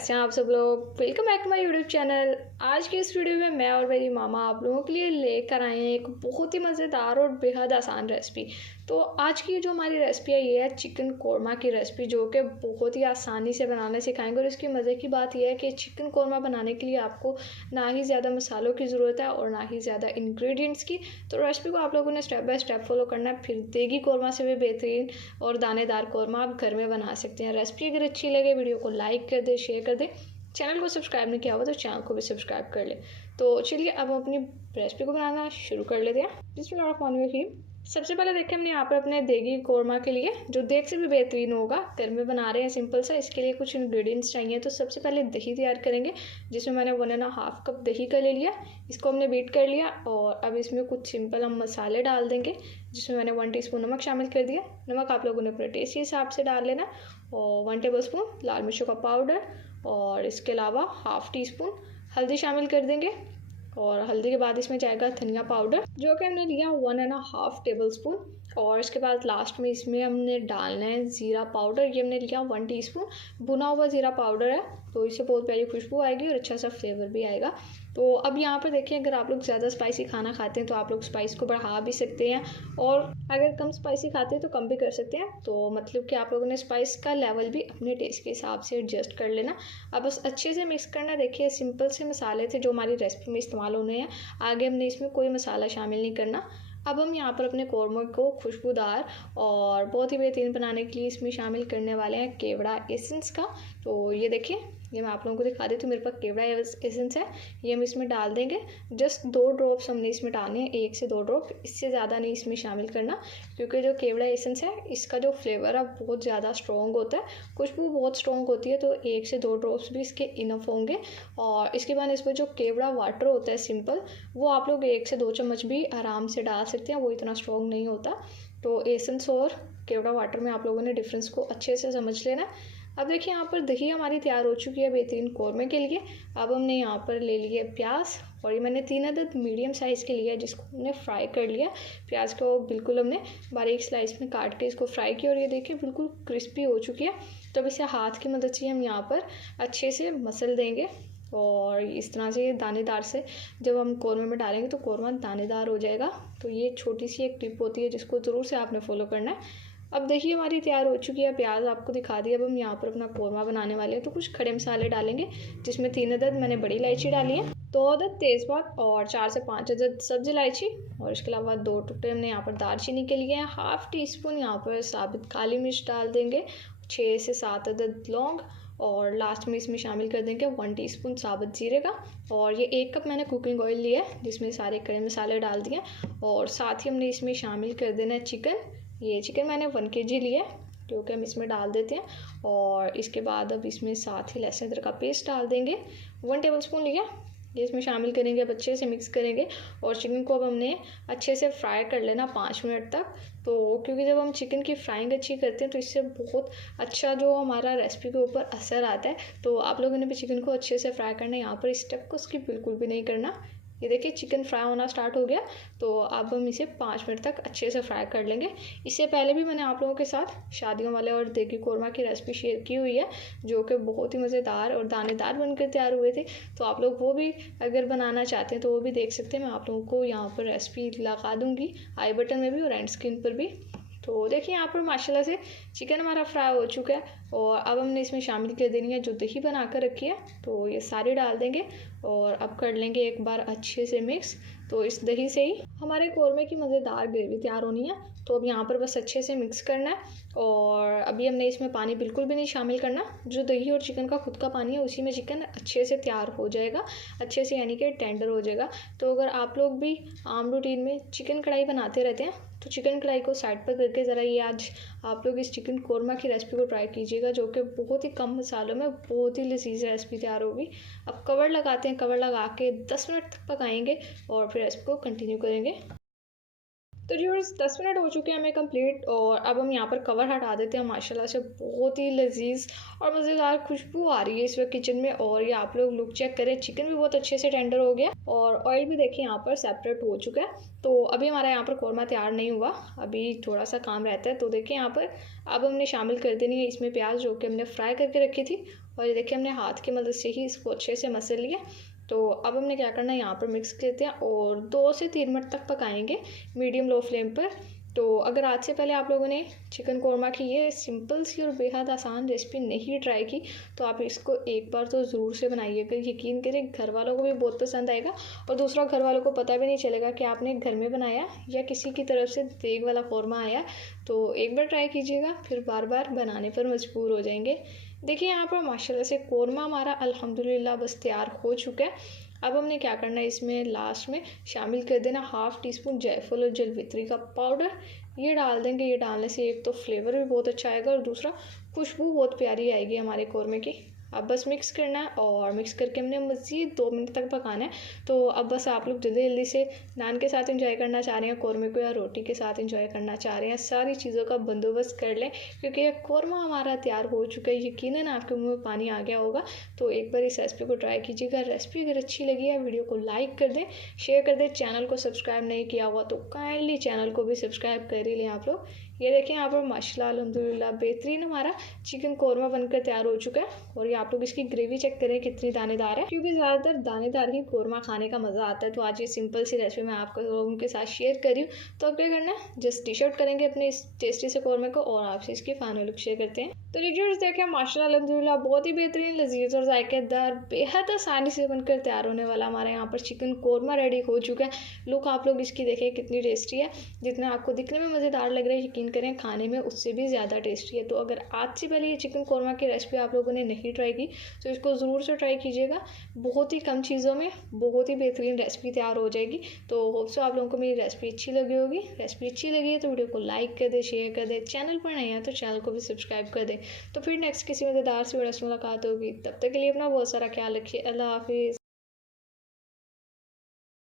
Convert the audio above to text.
कैसे हैं आप सब लोग। Welcome back to my YouTube channel. आज की इस वीडियो में मैं और मेरी मामा आप लोगों के लिए लेकर आए हैं एक बहुत ही मज़ेदार और बेहद आसान रेसिपी। तो आज की जो हमारी रेसिपी है ये है चिकन कोरमा की रेसिपी, जो कि बहुत ही आसानी से बनाना सिखाएंगे। और इसकी मज़े की बात यह है कि चिकन कोरमा बनाने के लिए आपको ना ही ज़्यादा मसालों की ज़रूरत है और ना ही ज़्यादा इंग्रेडिएंट्स की। तो रेसिपी को आप लोगों ने स्टेप बाय स्टेप फॉलो करना है, फिर देगी कोरमा से भी बेहतरीन और दानेदार कोरमा आप घर में बना सकते हैं। रेसिपी अगर अच्छी लगे वीडियो को लाइक कर दे, शेयर कर दे। चैनल को सब्सक्राइब नहीं किया हुआ तो चैनल को भी सब्सक्राइब कर ले। तो चलिए अब हम अपनी रेसिपी को बनाना शुरू कर लेते हैं। बिस्मिल्लाहिर्रहमानिर्रहीम। सबसे पहले देखिए हमने यहाँ पर अपने देगी कोरमा के लिए, जो देग से भी बेहतरीन होगा, घर में बना रहे हैं सिंपल सा, इसके लिए कुछ इंग्रेडिएंट्स चाहिए। तो सबसे पहले दही तैयार करेंगे, जिसमें मैंने 1.5 कप दही का ले लिया। इसको हमने बीट कर लिया और अब इसमें कुछ सिंपल हम मसाले डाल देंगे, जिसमें मैंने 1 टीस्पून नमक शामिल कर दिया। नमक आप लोगों ने अपने टेस्ट के हिसाब से डाल लेना। और 1 टेबलस्पून लाल मिर्चों का पाउडर और इसके अलावा 1/2 टीस्पून हल्दी शामिल कर देंगे। और हल्दी के बाद इसमें जाएगा धनिया पाउडर, जो कि हमने लिया 1.5 टेबलस्पून। और इसके बाद लास्ट में इसमें हमने डालना है ज़ीरा पाउडर। ये हमने लिया 1 टीस्पून भुना हुआ ज़ीरा पाउडर है, तो इससे बहुत प्यारी खुशबू आएगी और अच्छा सा फ्लेवर भी आएगा। तो अब यहाँ पर देखिए, अगर आप लोग ज़्यादा स्पाइसी खाना खाते हैं तो आप लोग स्पाइस को बढ़ा भी सकते हैं, और अगर कम स्पाइसी खाते हैं तो कम भी कर सकते हैं। तो मतलब कि आप लोगों ने स्पाइस का लेवल भी अपने टेस्ट के हिसाब से एडजस्ट कर लेना। अब बस अच्छे से मिक्स करना। देखिए सिंपल से मसाले थे जो हमारी रेसिपी में इस्तेमाल होने हैं, आगे हमने इसमें कोई मसाला शामिल नहीं करना। अब हम यहाँ पर अपने कोरमा को खुशबूदार और बहुत ही बेहतरीन बनाने के लिए इसमें शामिल करने वाले हैं केवड़ा एसेंस का। तो ये देखिए, ये मैं आप लोगों को दिखा देती हूँ। मेरे पास केवड़ा एसेंस है, ये हम इसमें डाल देंगे। जस्ट 2 ड्रॉप्स हमने इसमें डालने हैं, 1 से 2 ड्रॉप, इससे ज़्यादा नहीं इसमें शामिल करना, क्योंकि जो केवड़ा एसेंस है इसका जो फ्लेवर है बहुत ज़्यादा स्ट्रॉन्ग होता है, खुशबू बहुत स्ट्रॉन्ग होती है। तो 1 से 2 ड्रॉप्स भी इसके इनफ होंगे। और इसके बाद इसमें जो केवड़ा वाटर होता है सिंपल, वो आप लोग 1 से 2 चम्मच भी आराम से डाल सकते हैं, वो इतना स्ट्रॉन्ग नहीं होता। तो एसेंस और केवड़ा वाटर में आप लोगों ने डिफरेंस को अच्छे से समझ लेना। अब देखिए यहाँ पर दही हमारी तैयार हो चुकी है बेहतरीन कोरमे के लिए। अब हमने यहाँ पर ले लिए प्याज, और ये मैंने 3 अदद मीडियम साइज़ के लिया, जिसको हमने फ्राई कर लिया। प्याज को बिल्कुल हमने बारीक स्लाइस में काट के इसको फ्राई किया, और ये देखिए बिल्कुल क्रिस्पी हो चुकी है। तो अब इसे हाथ की मदद से हम यहाँ पर अच्छे से मसल देंगे, और इस तरह से ये दानेदार से जब हम कोरमे में डालेंगे तो कोरमा दानेदार हो जाएगा। तो ये छोटी सी एक टिप होती है जिसको ज़रूर से आपने फॉलो करना है। अब देखिए हमारी तैयार हो चुकी है, प्याज आपको दिखा दिया। अब हम यहाँ पर अपना कोरमा बनाने वाले हैं। तो कुछ खड़े मसाले डालेंगे, जिसमें 3 अदद मैंने बड़ी इलायची डाली है, 2 अदद तेज़पात और 4 से 5 अदद सब्ज़ इलायची, और इसके अलावा 2 टुकड़े हमने यहाँ पर दालचीनी के लिए हैं। 1/2 टीस्पून यहाँ पर साबित काली मिर्च डाल देंगे, 6 से 7 अदद लौंग, और लास्ट में इसमें शामिल कर देंगे 1 टीस्पून साबुत जीरे का। और ये 1 कप मैंने कुकिंग ऑयल लिया है, जिसमें सारे खड़े मसाले डाल दिए। और साथ ही हमने इसमें शामिल कर देना है चिकन। ये चिकन मैंने 1 kg लिया है, जो कि हम इसमें डाल देते हैं। और इसके बाद अब इसमें साथ ही लहसुन अदरक का पेस्ट डाल देंगे, 1 टेबलस्पून लिया, ये इसमें शामिल करेंगे। अब अच्छे से मिक्स करेंगे, और चिकन को अब हमने अच्छे से फ्राई कर लेना 5 मिनट तक। तो क्योंकि जब हम चिकन की फ्राइंग अच्छी करते हैं तो इससे बहुत अच्छा जो हमारा रेसिपी के ऊपर असर आता है। तो आप लोगों ने भी चिकन को अच्छे से फ्राई करना है, यहाँ पर इस स्टेप को स्किप बिल्कुल भी नहीं करना। ये देखिए चिकन फ्राई होना स्टार्ट हो गया। तो अब हम इसे 5 मिनट तक अच्छे से फ्राई कर लेंगे। इससे पहले भी मैंने आप लोगों के साथ शादियों वाले और देगी कोरमा की रेसिपी शेयर की हुई है, जो कि बहुत ही मज़ेदार और दानेदार बनकर तैयार हुए थे। तो आप लोग वो भी अगर बनाना चाहते हैं तो वो भी देख सकते हैं। मैं आप लोगों को यहाँ पर रेसिपी लगा दूँगी आई बटन में भी और एंड स्क्रीन पर भी। तो देखिए यहाँ पर माशाल्लाह से चिकन हमारा फ्राई हो चुका है, और अब हमने इसमें शामिल कर देनी है जो दही बना कर रखी है। तो ये सारी डाल देंगे, और अब कर लेंगे एक बार अच्छे से मिक्स। तो इस दही से ही हमारे कोरमे की मज़ेदार ग्रेवी तैयार होनी है। तो अब यहाँ पर बस अच्छे से मिक्स करना है, और अभी हमने इसमें पानी बिल्कुल भी नहीं शामिल करना। जो दही और चिकन का खुद का पानी है उसी में चिकन अच्छे से तैयार हो जाएगा, अच्छे से यानी कि टेंडर हो जाएगा। तो अगर आप लोग भी आम रूटीन में चिकन कढ़ाई बनाते रहते हैं तो चिकन कढ़ाई को साइड पर करके ज़रा ये आज आप लोग इस चिकन कोरमा की रेसिपी को ट्राई कीजिएगा, जो कि बहुत ही कम मसालों में बहुत ही लजीज रेसिपी तैयार होगी। अब कवर लगाते हैं, कवर लगा के 10 मिनट तक पकाएंगे और फिर रेसिपी को कंटिन्यू करेंगे। तो व्यूअर्स 10 मिनट हो चुके हैं हमें कंप्लीट, और अब हम यहाँ पर कवर हटा देते हैं। माशाल्लाह से बहुत ही लजीज और मज़ेदार खुशबू आ रही है इस वक्त किचन में। और ये आप लोग लुक चेक करें, चिकन भी बहुत अच्छे से टेंडर हो गया, और ऑयल भी देखिए यहाँ पर सेपरेट हो चुका है। तो अभी हमारा यहाँ पर कोरमा तैयार नहीं हुआ, अभी थोड़ा सा काम रहता है। तो देखिए यहाँ पर अब हमने शामिल कर देनी है इसमें प्याज, जो कि हमने फ्राई करके रखी थी, और ये देखिए हमने हाथ की मदद से ही इसको अच्छे से मसल लिया। तो अब हमने क्या करना है, यहाँ पर मिक्स करते हैं और 2 से 3 मिनट तक पकाएंगे मीडियम लो फ्लेम पर। तो अगर आज से पहले आप लोगों ने चिकन कोरमा की ये सिंपल सी और बेहद आसान रेसिपी नहीं ट्राई की, तो आप इसको एक बार तो ज़रूर से बनाइएगा। यकीन करिए घर वालों को भी बहुत पसंद आएगा और दूसरा घर वालों को पता भी नहीं चलेगा कि आपने घर में बनाया या किसी की तरफ से देग वाला कोरमा आया। तो एक बार ट्राई कीजिएगा, फिर बार बार बनाने पर मजबूर हो जाएंगे। देखिए यहाँ पर माशाल्लाह से कोरमा हमारा अल्हम्दुलिल्लाह बस तैयार हो चुका है। अब हमने क्या करना है, इसमें लास्ट में शामिल कर देना 1/2 टीस्पून जायफल और जलवित्री का पाउडर। ये डाल देंगे। ये डालने से एक तो फ्लेवर भी बहुत अच्छा आएगा और दूसरा खुशबू बहुत प्यारी आएगी हमारे कोरमे की। अब बस मिक्स करना है और मिक्स करके हमने मज़ीद 2 मिनट तक पकाना है। तो अब बस आप लोग जल्दी जल्दी से नान के साथ एंजॉय करना चाह रहे हैं कोरमे को या रोटी के साथ एंजॉय करना चाह रहे हैं, सारी चीज़ों का बंदोबस्त कर लें क्योंकि ये कोरमा हमारा तैयार हो चुका है। यकीनन आपके मुंह में पानी आ गया होगा। तो एक बार इस रेसिपी को ट्राई कीजिएगा। रेसिपी अगर अच्छी लगी है वीडियो को लाइक कर दें, शेयर कर दें। चैनल को सब्सक्राइब नहीं किया हुआ तो काइंडली चैनल को भी सब्सक्राइब कर ही लें आप लोग। ये देखें यहाँ पर माशाल्लाह अल्हम्दुलिल्लाह बेहतरीन हमारा चिकन कोरमा बनकर तैयार हो चुका है। और ये आप लोग इसकी ग्रेवी चेक करें कितनी दानेदार है, क्योंकि ज़्यादातर दानेदार ही कोरमा खाने का मज़ा आता है। तो आज ये सिंपल सी रेसिपी मैं आपको लोगों के साथ शेयर कर रही हूँ। तो अब क्या करना है, जस्ट डिश आउट करेंगे अपने इस टेस्टी से कोरमे को और आपसे इसकी फाइनल लुक शेयर करते हैं। तो लीजिए देखें माशाल्लाह अल्हम्दुलिल्लाह बहुत ही बेहतरीन लजीज और जायकेदार बेहद आसानी से बनकर तैयार होने वाला हमारे यहाँ पर चिकन कोरमा रेडी हो चुका है। लुक आप लोग इसकी देखें कितनी टेस्टी है। जितना आपको दिखने में मज़ेदार लग रहा है, यकीन करें खाने में उससे भी ज़्यादा टेस्टी है। तो अगर आज से पहले ये चिकन कोरमा की रेसिपी आप लोगों ने नहीं ट्राई की तो इसको ज़रूर से ट्राई कीजिएगा। बहुत ही कम चीज़ों में बहुत ही बेहतरीन रेसिपी तैयार हो जाएगी। तो होप सो आप लोगों को मेरी रेसिपी अच्छी लगी होगी। रेसिपी अच्छी लगी है तो वीडियो को लाइक कर दे, शेयर कर दे। चैनल पर नए हैं तो चैनल को भी सब्सक्राइब कर दे। तो फिर नेक्स्ट किसी मज़ेदार से वीडियो से मुलाकात होगी। तब तक के लिए अपना बहुत सारा ख्याल रखिए। अल्लाह हाफिज़।